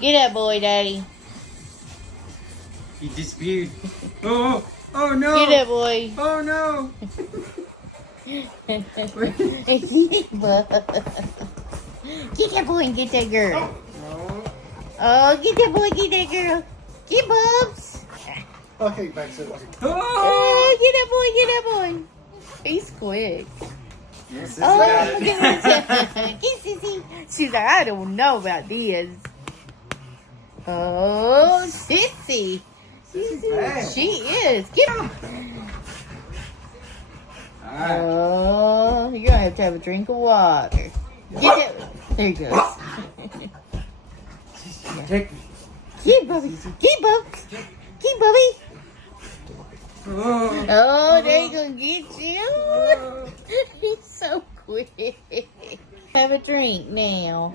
Get that boy, Daddy. He disappeared. Oh no! Get that boy. Oh no! Get that boy and get that girl. Oh, get that boy, get that girl. Get Bubs. Okay, back to it. Oh, get that boy, get that boy. He's quick. Yes, Oh, get Sissy. She's like, I don't know about this. Oh, Sissy. She is. Get him. Oh, you're going to have a drink of water. Get that. There he goes. Take me. Get Bubby. Get Bubby. Get Bubby. Oh, they're going to get you. He's so quick. Have a drink now.